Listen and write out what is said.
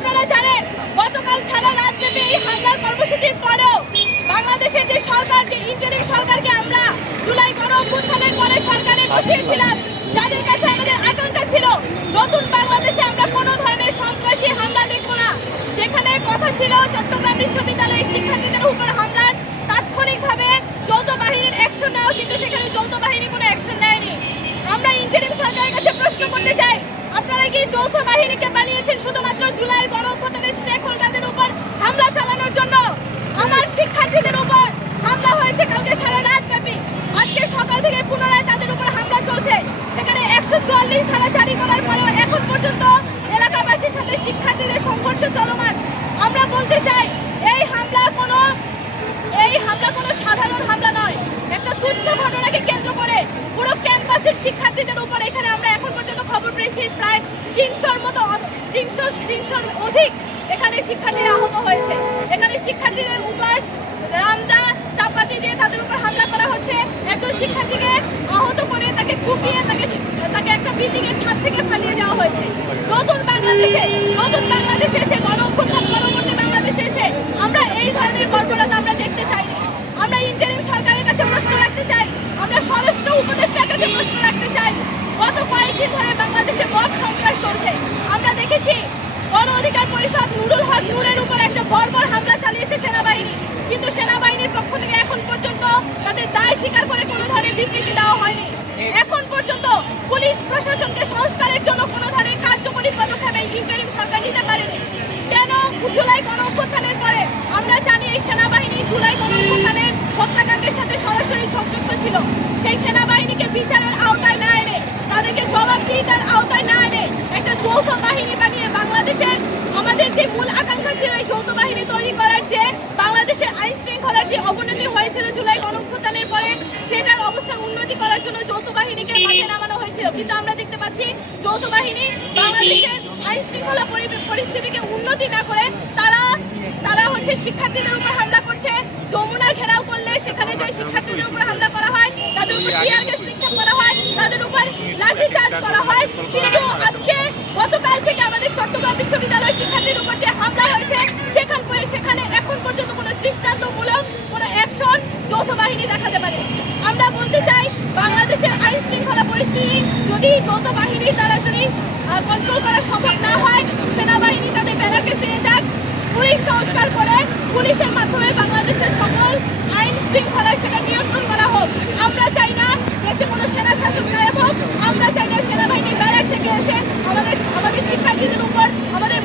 আপনারা জানেন, গতকাল সারা ব্যাপী এই হামলার কর্মসূচির পরেও বাংলাদেশের যে সরকার, যে ইন্টারিম সরকারকে আমরা জুলাই গণ অভ্যুত্থানের পরে সরকারে বসিয়েছিলাম, যাদের কাছে আমাদের আকাঙ্ক্ষা ছিল, নতুন বাংলাদেশে আমরা কোনো ধরনের সন্ত্রাসী হামলা দেখব না। যেখানে কথা ছিল চট্টগ্রাম বিশ্ববিদ্যালয়ের শিক্ষার্থীদের উপর হামলার তাৎক্ষণিকভাবে যৌথ বাহিনীর অ্যাকশন নেওয়া, কিন্তু সেখানে যৌথ বাহিনী কোনো অ্যাকশন নেয়নি। আমরা ইন্টারিম সরকারের কাছে প্রশ্ন করতে চাই, আপনারা কি যৌথ বাহিনীকে বানিয়েছেন শুধুমাত্র জুলাইয়ের গণ অভ্যুত্থানের স্টেক হোল্ডারদের উপর হামলা চালানোর জন্য আমার শিক্ষার্থীদের উপর হামলা হয়েছে কালকে সারা রাত ব্যাপী আজকে সকাল থেকে পুনরায় তাদের উপর হামলা চলছে সেখানে চুয়াল্লিশ ধারা জারি করার পরেও এখন পর্যন্ত এলাকাবাসীর সাথে শিক্ষার্থীদের সংঘর্ষ চলমান। আমরা বলতে চাই, এই হামলা কোনো, এই হামলা কোনো সাধারণ হামলা নয়। একটা তুচ্ছ ঘটনাকে কেন্দ্র করে পুরো ক্যাম্পাসের শিক্ষার্থীদের উপর এখানে আমরা এখন পর্যন্ত খবর পেয়েছি, প্রায় তিনশোর মতো তিনশো, তিনশোর অধিক এখানে শিক্ষার্থীরা আহত হয়েছে। এখানে শিক্ষার্থীদের উপর রামদা চাপাতি দিয়ে তাদের উপর হামলা করা হচ্ছে। একজন শিক্ষার্থীকে আহত করে তাকে কুপিয়ে তাকে তাকে একটা বিল্ডিং এর ছাদ থেকে ফালিয়ে দেওয়া হয়েছে। নতুন বাংলাদেশে নতুন বাংলাদেশে এসে গণ অভ্যুত্থান পরবর্তী বাংলাদেশে এসে আমরা এই ধরনের বর্বরতা আমরা দেখতে চাই। আমরা ইন্টারিম সরকারের কাছে প্রশ্ন রাখতে চাই। আমরা স্বরাষ্ট্র উপদেষ্টার কাছে প্রশ্ন রাখতে চাই। গত কয়েকদিন ধরে বাংলাদেশে মব সন্ত্রাস চলছে। আমরা দেখেছি গণ অধিকার পরিষদ নুরুল হক নূরের উপর একটা বর্বর হামলা চালিয়েছে সেনাবাহিনী। কিন্তু সেনাবাহিনীর পক্ষ থেকে এখন পর্যন্ত তাদের দায় স্বীকার করে কোনো ধরনের বিবৃতি দেওয়া হয়নি। এখন পর্যন্ত পুলিশ প্রশাসনকে সংস্কারের জন্য কোনো ধরনের কার্যকরী পদক্ষেপ এই ইন্টারিম সরকার নিতে পারেনি। কেন জুলাই গণ অভ্যুত্থানের পরে? আমরা জানি এই সেনাবাহিনী জুলাই গণ অভ্যুত্থানের হত্যাকাণ্ডের সাথে সরাসরি সংযুক্ত ছিল। সেই সেনাবাহিনীকে বিচারের আওতায় না এনে, তাদেরকে জবাবদিহিতার আওতায় না এনে একটা যৌথ বাহিনী বানিয়ে বাংলাদেশের আমাদের যে মূল আকাঙ্ক্ষা ছিল এই যৌথ বাহিনী তৈরি করার যে, বাংলাদেশের আইন শৃঙ্খলার যে অবনতি হয়েছিল জুলাই গণ অভ্যুত্থানের পরে সেটার অবস্থার উন্নতি করার জন্য যৌথ বাহিনীকে মাঠে নামানো হয়েছিল। কিন্তু আমরা দেখতে পাচ্ছি যৌথ বাহিনী বাংলাদেশের আইন শৃঙ্খলা পরিস্থিতিকে উন্নতি না করে তারা তারা হচ্ছে শিক্ষার্থীদের উপর হামলা করছে। যমুনা ঘেরাও করলে সেখানে যে শিক্ষার্থীদের উপর হামলা করা হয় তাদের উপর টিয়ার গ্যাস নিক্ষেপ করা হয় তাদের উপর লাঠি চার্জ করা হয়। কিন্তু আজকে গতকাল থেকে আমাদের চট্টগ্রাম বিশ্ববিদ্যালয়ের শিক্ষার্থীদের উপর যে হামলা হয়েছে সেখান পরে সেখানে এখন পর্যন্ত কোনো দৃষ্টান্তমূলক কোনো অ্যাকশন যৌথ বাহিনী দেখাতে পারে আমরা বলতে চাই বাংলাদেশের আইন শৃঙ্খলা পরিস্থিতি যদি যৌথ বাহিনীর দ্বারা যদি কন্ট্রোল করা সম্ভব না হয়, সেনাবাহিনী তাদের বেড়াকে ফিরে যাক। পুলিশ সংস্কার করে পুলিশের মাধ্যমে বাংলাদেশের সকল আইন শৃঙ্খলা সেটা নিয়ন্ত্রণ করা হোক। আমরা চাই না দেশে কোনো সেনা শাসন কায়েম হোক। আমরা চাই না সেনাবাহিনী ব্যারাক থেকে এসে আমাদের আমাদের শিক্ষার্থীদের উপর, আমাদের